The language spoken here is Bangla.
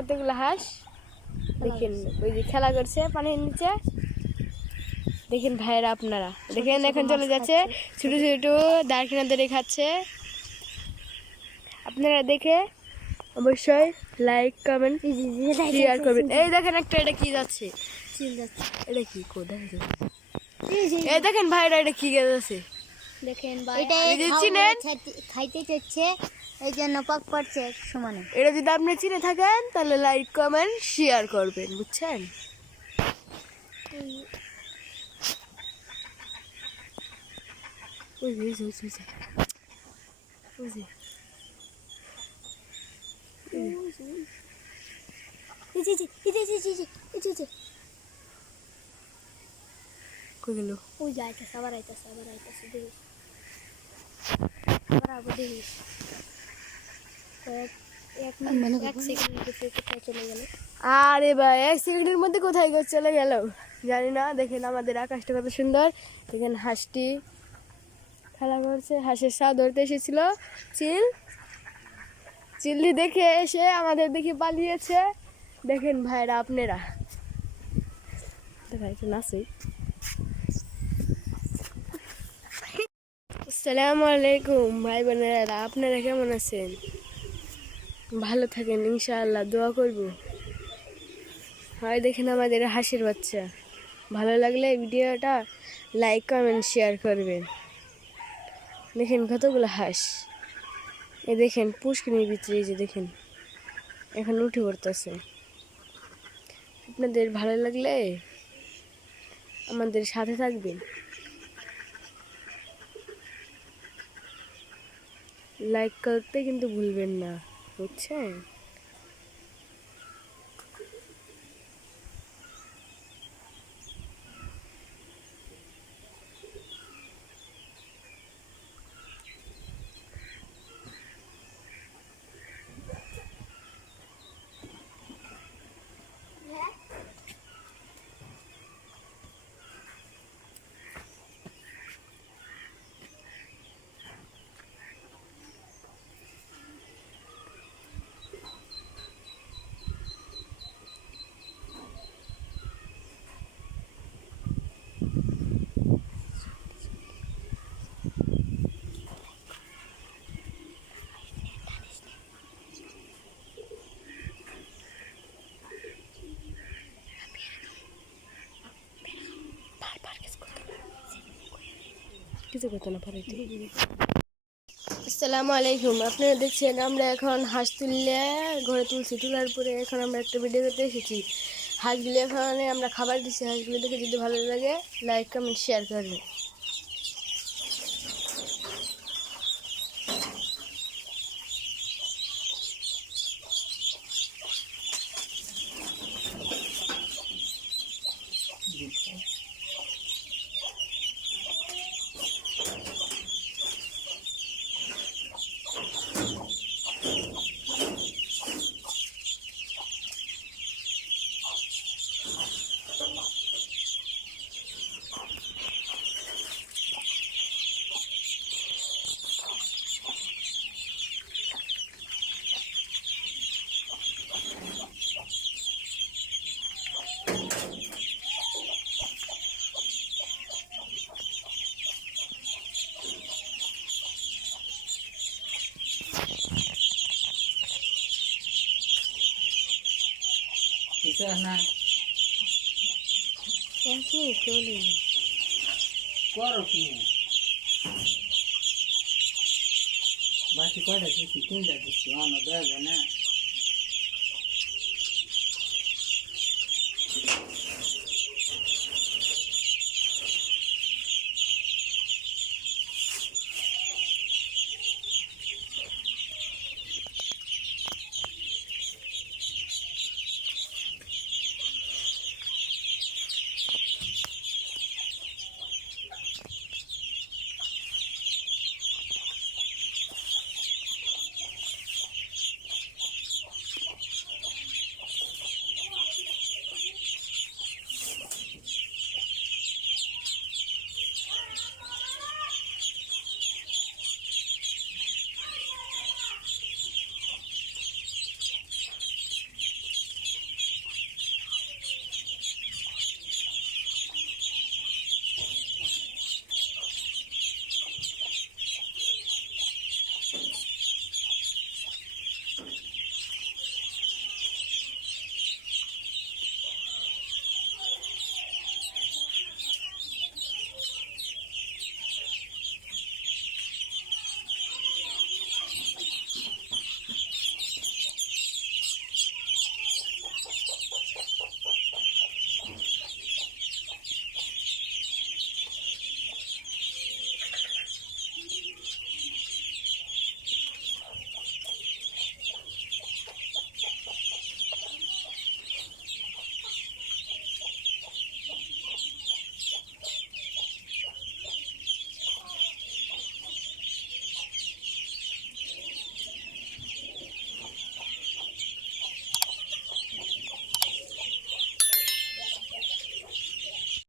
কতগুলো হাঁস দেখেন, ওই যে খেলা করছে পানির নিচে। দেখেন ভাইয়েরা আপনারা দেখেন, এখন চলে যাচ্ছে ছোট ছোট দাঁড় কিনা ধরে খাচ্ছে। আপনারা দেখে অবশ্যই লাইক কমেন্ট শেয়ার করবেন। এই দেখেন একটা, এটা কি যাচ্ছে, এটা কি কোথায় যাচ্ছে? এই দেখেন ভাইরা, এটা কি যাচ্ছে দেখেন ভাই, খাইতে চাচ্ছে এই জন্য পাক পাচ্ছে এক সমানে। এটা যদি আপনি চিনে থাকেন তাহলে লাইক কমেন্ট শেয়ার করবেন, বুঝছেন? কই গেল? ওই যে আইতাছে, আবার আইতাছে, আবার আইতাছে, দেখিস আবার আবার দেখিস। এক সেকেন্ডের ভিতরে কোথায় চলে গেল? আরে ভাই, 1 সেকেন্ডের মধ্যে কোথায় চলে গেল জানি না। দেখেন আমাদের আকাশটা কত সুন্দর। দেখেন হাঁসটি খেলা করছে, হাঁসের সা ধরতে এসেছিল চিল্লি দেখে এসে আমাদের দেখে পালিয়েছে। দেখেন ভাইরা আপনারা, ভাই একটু নাচই। আসসালামু আলাইকুম ভাই বোনেরা, আপনারা কেমন আছেন? ভালো থাকেন ইনশাআল্লাহ, দোয়া করব। হয় দেখেন আমাদের হাঁসের বাচ্চা। ভালো লাগলে ভিডিওটা লাইক কমেন্ট শেয়ার করবেন। দেখেন কতগুলো হাঁস, এ দেখেন পুষ্কিনির ভিতরে, যে দেখেন এখন উঠে পড়তেছে। আপনাদের ভালো লাগলে আমাদের সাথে থাকবেন, লাইক করতে কিন্তু ভুলবেন না, বুঝছেন? কিছু কথা না পারে। আসসালামু আলাইকুম, আপনারা দেখছেন আমরা এখন হাঁস তুললে ঘরে তুলছি, তোলার পরে এখন আমরা একটা ভিডিও করতে এসেছি। হাঁসগুলো এখানে আমরা খাবার দিচ্ছি, হাঁসগুলো দেখে যদি ভালো লাগে লাইক কমেন্ট শেয়ার করবেন। না করো কি বাকি কয়টা দিচ্ছি, 3টা দিচ্ছি, অন্য দেওয়া যায় না।